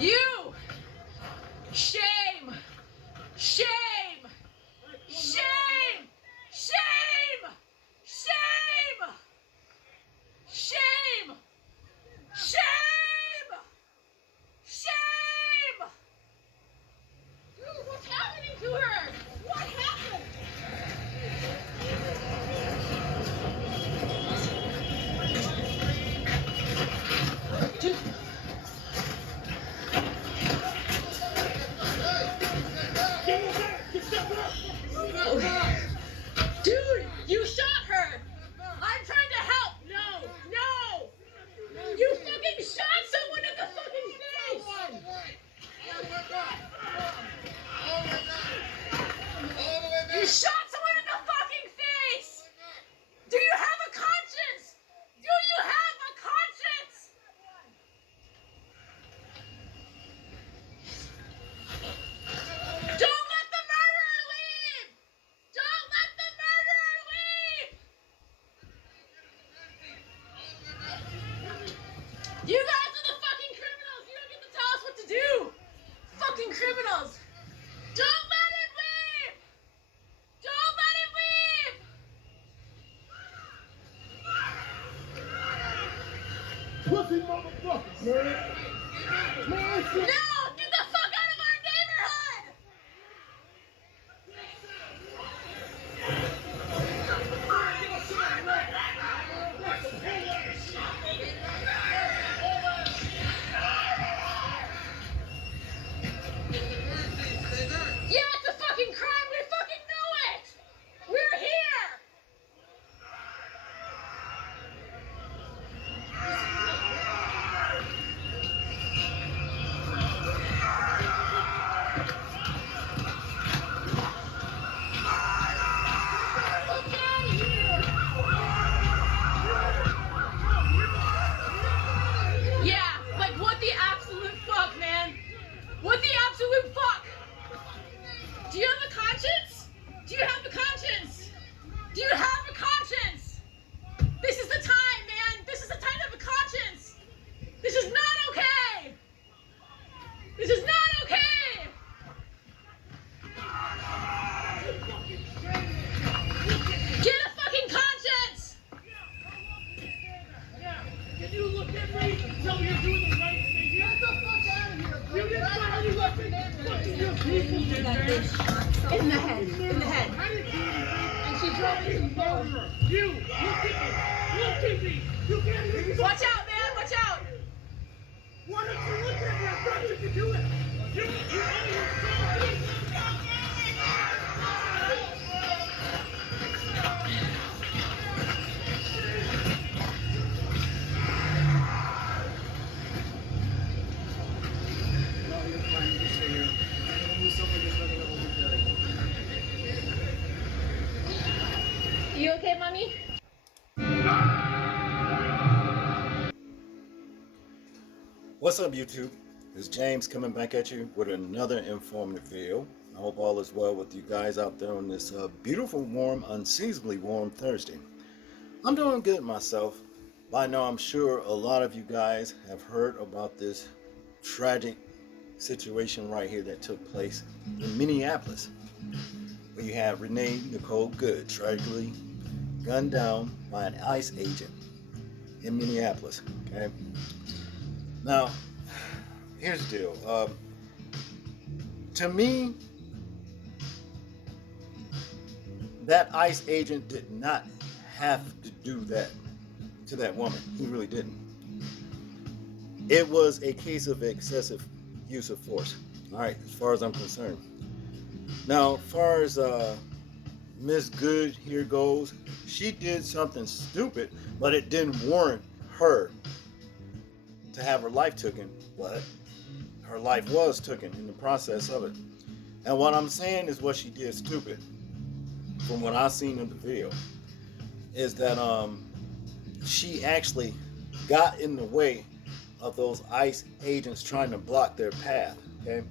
You! Shame! Shame! Shame! Shame! Shame! Shame! Shame! Shame! Dude, what's happening to her? What happened? Dude. Dude, you shot her! I'm trying to help! No! No! You fucking shot someone in the fucking face! You shot someone in the fucking face! Do you have a conscience? Do you have a conscience? Don't let the murderer leave! Don't let the murderer leave! You guys are the fucking criminals! You don't get to tell us what to do! Fucking criminals! Don't let him leave! Don't let him leave! Pussy motherfucker! No! Get the fuck out of our neighborhood! Yeah, it's a fucking crime! We fucking know it! We're here! Look out of here! Yeah, like what the absolute fuck, man? What the absolute fuck? Do you have a conscience? Do you have a conscience? Do you have a conscience? This is the time, man. This is the time to have a conscience. This is not okay. This is not okay. Get a fucking conscience. Can you look at me and tell me you're doing the right thing? Get the fuck out of here, bro. You didn't find any weapons. Fucking your people did that. In the head. In the head. I didn't do anything. And she dropped me some bones. You, look at me. Look at me. You can't even. Watch out, man. Watch out. Why don't you look at me? I thought you could do it. You only You okay, mommy? What's up, YouTube? It's James coming back at you with another informative video. I hope all is well with you guys out there on this beautiful, warm, unseasonably warm Thursday. I'm doing good myself. By now, I'm sure a lot of you guys have heard about this tragic situation right here that took place in Minneapolis, where you have Renee Nicole Good tragically gunned down by an ICE agent in Minneapolis. Okay. Now, here's the deal. To me, that ICE agent did not have to do that to that woman. He really didn't. It was a case of excessive use of force. All right, as far as I'm concerned. Now, as far as Miss Good here goes, she did something stupid, but it didn't warrant her to have her life taken, but her life was taken in the process of it. And what I'm saying is what she did stupid, from what I've seen in the video, is that she actually got in the way of those ICE agents trying to block their path. Okay.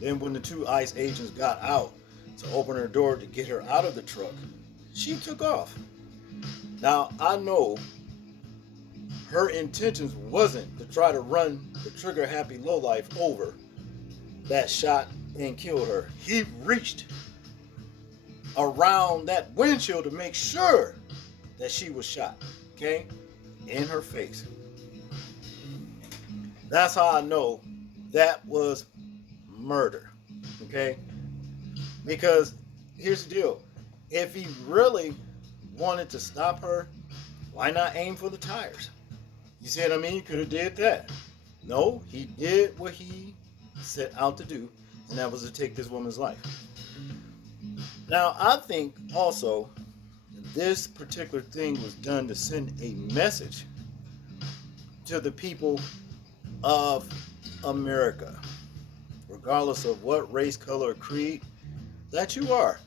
Then when the two ICE agents got out to open her door to get her out of the truck, she took off. Now, I know her intentions wasn't to try to run the trigger happy lowlife over that shot and killed her. He reached around that windshield to make sure that she was shot, okay, in her face. That's how I know that was murder, okay? Because here's the deal. If he really wanted to stop her, why not aim for the tires? You see what I mean? He could have did that. No, he did what he set out to do, and that was to take this woman's life. Now, I think also this particular thing was done to send a message to the people of America, regardless of what race, color, or creed that you are.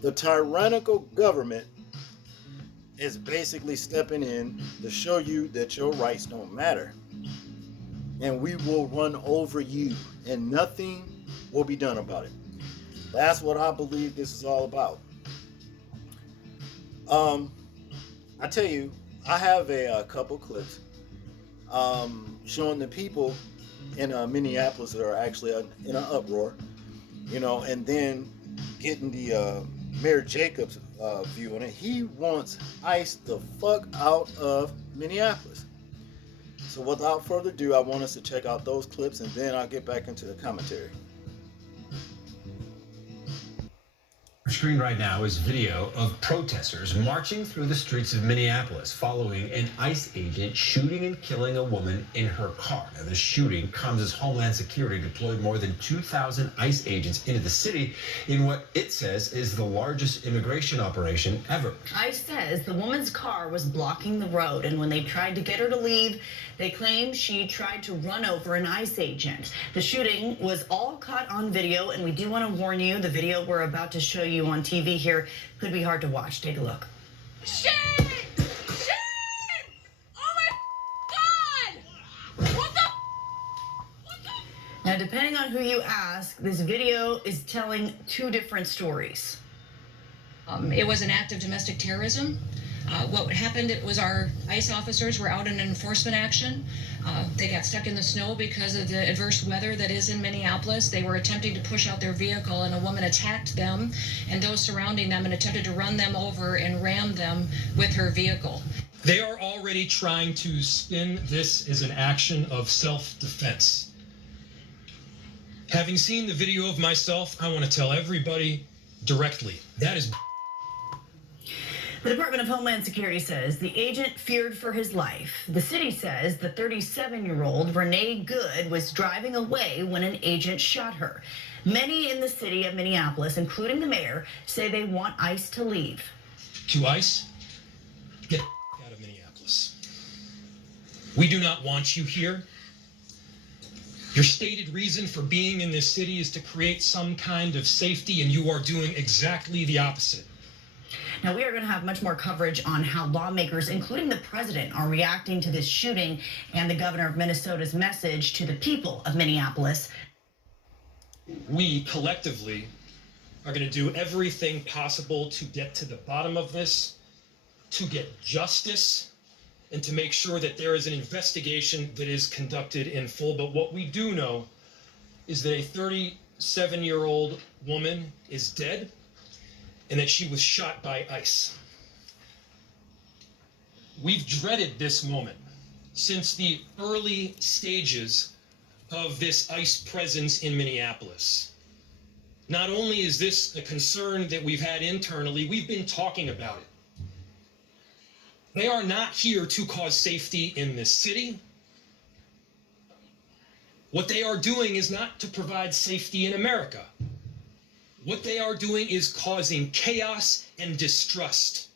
The tyrannical government is basically stepping in to show you that your rights don't matter. And we will run over you, and nothing will be done about it. That's what I believe this is all about. I tell you, I have a couple clips showing the people in Minneapolis that are actually in an uproar, you know, and then getting the Mayor Jacobs' view on it. He wants ICE the fuck out of Minneapolis. So without further ado, I want us to check out those clips, and then I'll get back into the commentary. On screen right now is video of protesters marching through the streets of Minneapolis following an ICE agent shooting and killing a woman in her car. Now, the shooting comes as Homeland Security deployed more than 2,000 ICE agents into the city in what it says is the largest immigration operation ever. ICE says the woman's car was blocking the road, and when they tried to get her to leave, they claim she tried to run over an ICE agent. The shooting was all caught on video, and we do want to warn you, the video we're about to show you on TV here could be hard to watch. Take a look. Shit! Shit! Oh my God! What the? Now, depending on who you ask, this video is telling two different stories. It was an act of domestic terrorism. What happened, it was our ICE officers were out in an enforcement action. They got stuck in the snow because of the adverse weather that is in Minneapolis. They were attempting to push out their vehicle, and a woman attacked them and those surrounding them and attempted to run them over and ram them with her vehicle. They are already trying to spin this as an action of self-defense. Having seen the video of myself, I want to tell everybody directly, that is. The Department of Homeland Security says the agent feared for his life. The city says the 37-year-old Renee Good was driving away when an agent shot her. Many in the city of Minneapolis, including the mayor, say they want ICE to leave. To ICE, get out of Minneapolis. We do not want you here. Your stated reason for being in this city is to create some kind of safety, and you are doing exactly the opposite. Now, we are going to have much more coverage on how lawmakers, including the president, are reacting to this shooting and the governor of Minnesota's message to the people of Minneapolis. We collectively are going to do everything possible to get to the bottom of this, to get justice, and to make sure that there is an investigation that is conducted in full. But what we do know is that a 37-year-old woman is dead, and that she was shot by ICE. We've dreaded this moment since the early stages of this ICE presence in Minneapolis. Not only is this a concern that we've had internally, we've been talking about it. They are not here to cause safety in this city. What they are doing is not to provide safety in America. What they are doing is causing chaos and distrust.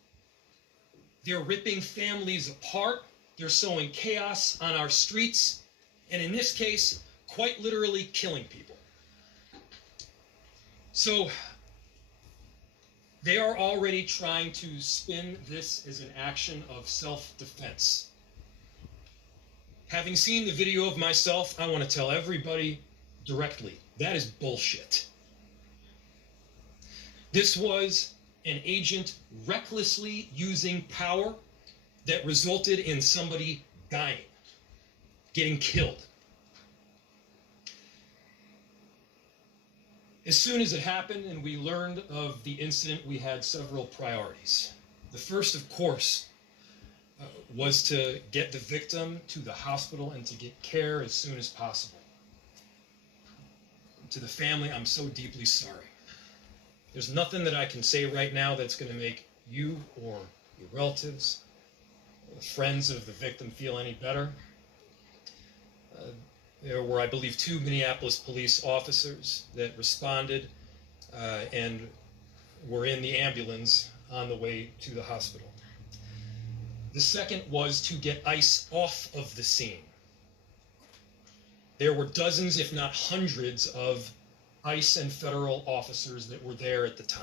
They're ripping families apart. They're sowing chaos on our streets. And in this case, quite literally killing people. So they are already trying to spin this as an action of self-defense. Having seen the video of myself, I want to tell everybody directly, that is bullshit. This was an agent recklessly using power that resulted in somebody dying, getting killed. As soon as it happened and we learned of the incident, we had several priorities. The first, of course, was to get the victim to the hospital and to get care as soon as possible. To the family, I'm so deeply sorry. There's nothing that I can say right now that's going to make you or your relatives or the friends of the victim feel any better. There were, I believe, 2 Minneapolis police officers that responded and were in the ambulance on the way to the hospital. The second was to get ICE off of the scene. There were dozens, if not hundreds, of ICE and federal officers that were there at the time.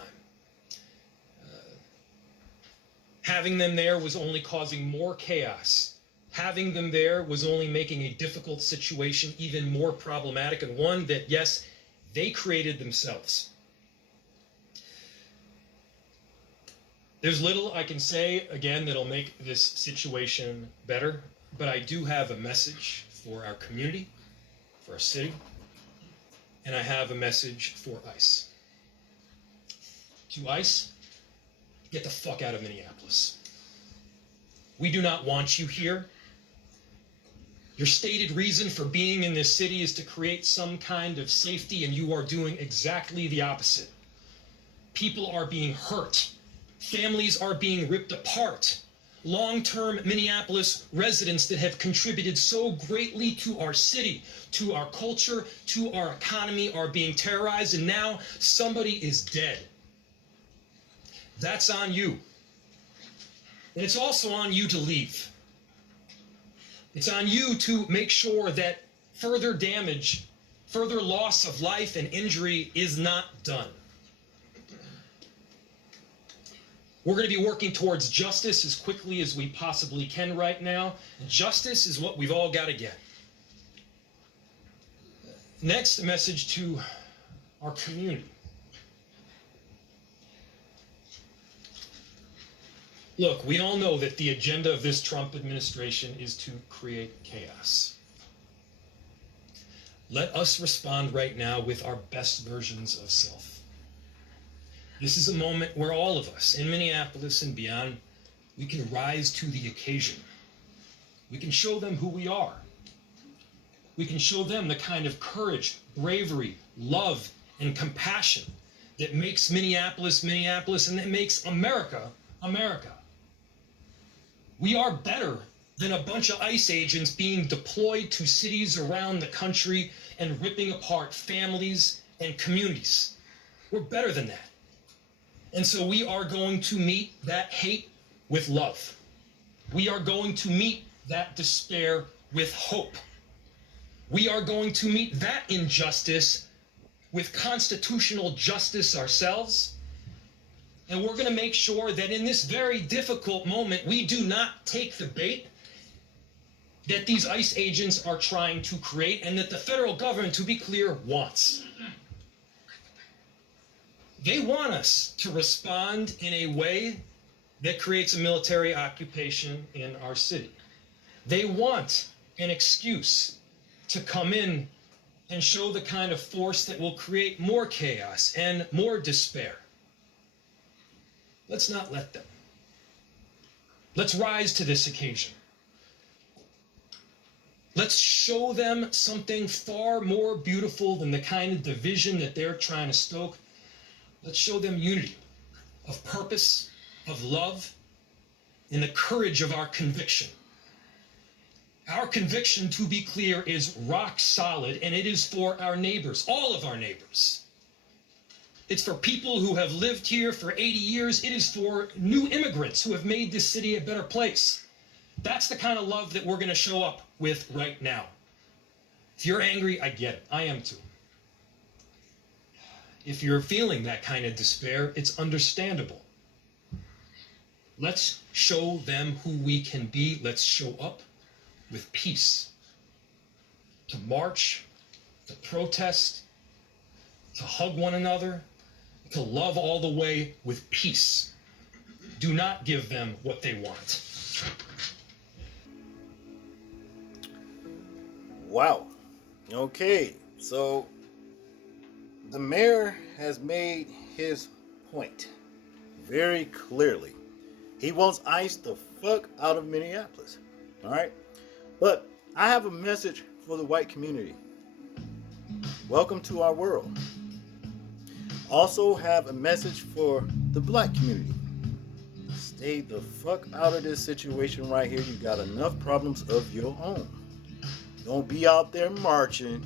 Having them there was only causing more chaos. Having them there was only making a difficult situation even more problematic, and one that, yes, they created themselves. There's little I can say, again, that'll make this situation better, but I do have a message for our community, for our city, and I have a message for ICE. To ICE, get the fuck out of Minneapolis. We do not want you here. Your stated reason for being in this city is to create some kind of safety, and you are doing exactly the opposite. People are being hurt. Families are being ripped apart. Long-term Minneapolis residents that have contributed so greatly to our city, to our culture, to our economy are being terrorized, and now somebody is dead. That's on you. And it's also on you to leave. It's on you to make sure that further damage, further loss of life and injury is not done. We're going to be working towards justice as quickly as we possibly can right now. Justice is what we've all got to get. Next, a message to our community. Look, we all know that the agenda of this Trump administration is to create chaos. Let us respond right now with our best versions of self. This is a moment where all of us in Minneapolis and beyond, we can rise to the occasion. We can show them who we are. We can show them the kind of courage, bravery, love, and compassion that makes Minneapolis, Minneapolis, and that makes America, America. We are better than a bunch of ICE agents being deployed to cities around the country and ripping apart families and communities. We're better than that. And so we are going to meet that hate with love. We are going to meet that despair with hope. We are going to meet that injustice with constitutional justice ourselves. And we're going to make sure that in this very difficult moment, we do not take the bait that these ICE agents are trying to create and that the federal government, to be clear, wants. They want us to respond in a way that creates a military occupation in our city. They want an excuse to come in and show the kind of force that will create more chaos and more despair. Let's not let them. Let's rise to this occasion. Let's show them something far more beautiful than the kind of division that they're trying to stoke. Let's show them unity of purpose, of love, and the courage of our conviction. Our conviction, to be clear, is rock solid, and it is for our neighbors, all of our neighbors. It's for people who have lived here for 80 years. It is for new immigrants who have made this city a better place. That's the kind of love that we're going to show up with right now. If you're angry, I get it. I am too. If you're feeling that kind of despair, it's understandable. Let's show them who we can be. Let's show up with peace. To march, to protest, to hug one another, to love all the way with peace. Do not give them what they want. Wow. Okay, so the mayor has made his point very clearly. He wants ICE the fuck out of Minneapolis. All right? But I have a message for the white community. Welcome to our world. Also have a message for the black community. Stay the fuck out of this situation right here. You got enough problems of your own. Don't be out there marching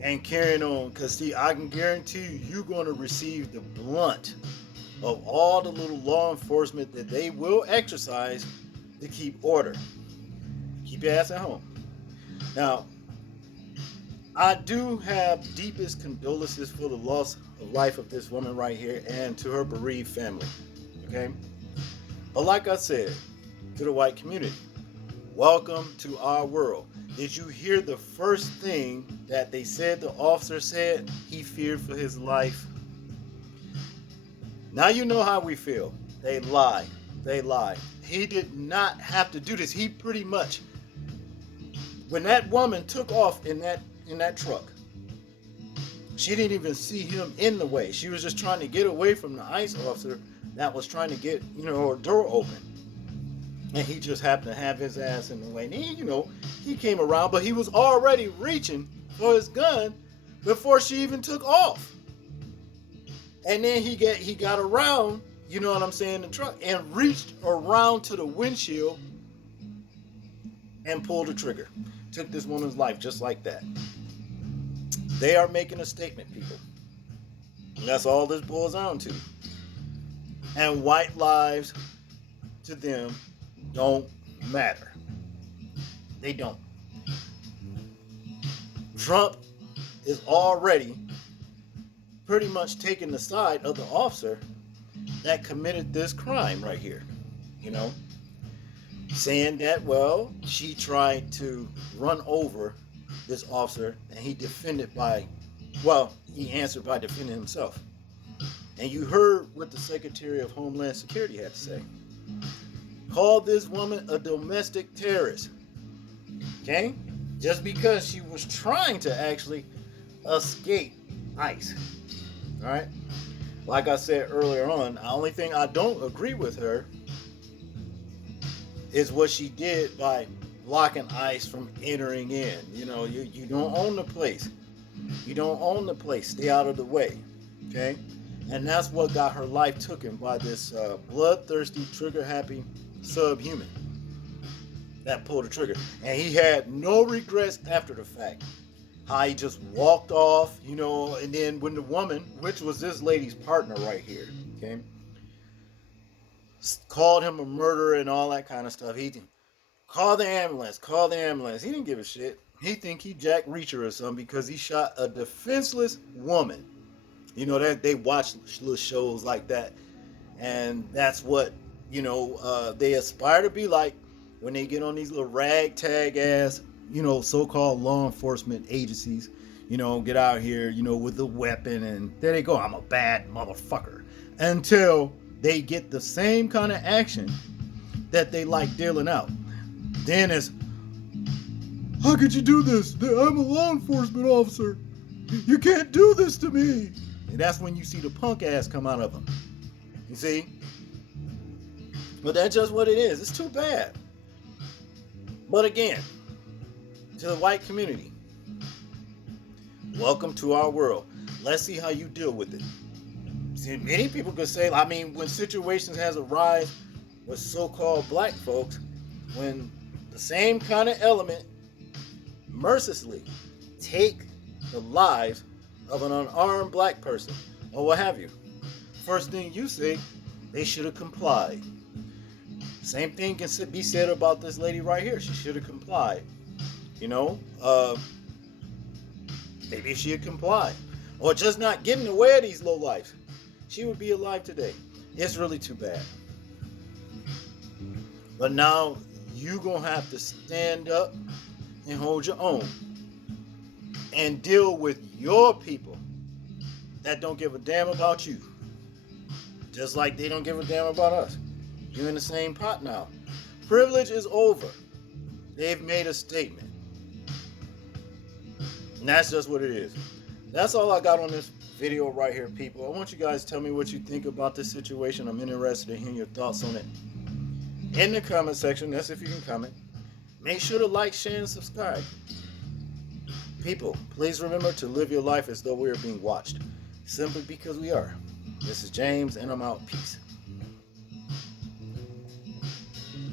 and carrying on, because see, I can guarantee you, you're going to receive the blunt of all the little law enforcement that they will exercise to keep order. Keep your ass at home. Now, I do have deepest condolences for the loss of life of this woman right here and to her bereaved family. Okay? But like I said, to the white community, welcome to our world. Did you hear the first thing that they said the officer said? He feared for his life. Now you know how we feel. They lie. They lie. He did not have to do this. He pretty much, when that woman took off in that truck, she didn't even see him in the way. She was just trying to get away from the ICE officer that was trying to get, her door open. And he just happened to have his ass in the way. And he came around, but he was already reaching for his gun before she even took off. And then he got around, the truck, and reached around to the windshield and pulled the trigger. Took this woman's life just like that. They are making a statement, people. And that's all this boils down to. And white lives to them don't matter. They don't. Trump is already pretty much taking the side of the officer that committed this crime right here. Saying that, she tried to run over this officer and he answered by defending himself. And you heard what the Secretary of Homeland Security had to say. Called this woman a domestic terrorist. Okay? Just because she was trying to actually escape ICE. Alright? Like I said earlier on, the only thing I don't agree with her is what she did by blocking ICE from entering in. You don't own the place. You don't own the place. Stay out of the way. Okay? And that's what got her life taken by this bloodthirsty, trigger-happy subhuman that pulled the trigger. And he had no regrets after the fact. How he just walked off, and then when the woman, which was this lady's partner right here, okay, called him a murderer and all that kind of stuff. He didn't call the ambulance. He didn't give a shit. He think he Jack Reacher or something because he shot a defenseless woman. That they watch little shows like that, and that's what they aspire to be like when they get on these little ragtag ass so-called law enforcement agencies. Get out here with a weapon, and there they go. I'm a bad motherfucker, until they get the same kind of action that they like dealing out. Then it's, how could you do this? I'm a law enforcement officer. You can't do this to me. And that's when you see the punk ass come out of them. You see? But that's just what it is. It's too bad. But again, to the white community, welcome to our world. Let's see how you deal with it. See, many people could say, when situations has arisen with so-called black folks, when the same kind of element mercilessly take the lives of an unarmed black person, or what have you. First thing you say, they should have complied. Same thing can be said about this lady right here. She should have complied. Maybe if she had complied, or just not getting away of these low lives, she would be alive today. It's really too bad. But now you're gonna have to stand up and hold your own and deal with your people that don't give a damn about you. Just like they don't give a damn about us. You're in the same pot now. Privilege is over. They've made a statement. And that's just what it is. That's all I got on this video right here, people. I want you guys to tell me what you think about this situation. I'm interested in hearing your thoughts on it in the comment section. That's if you can comment. Make sure to like, share, and subscribe. People, please remember to live your life as though we are being watched. Simply because we are. This is James, and I'm out. Peace.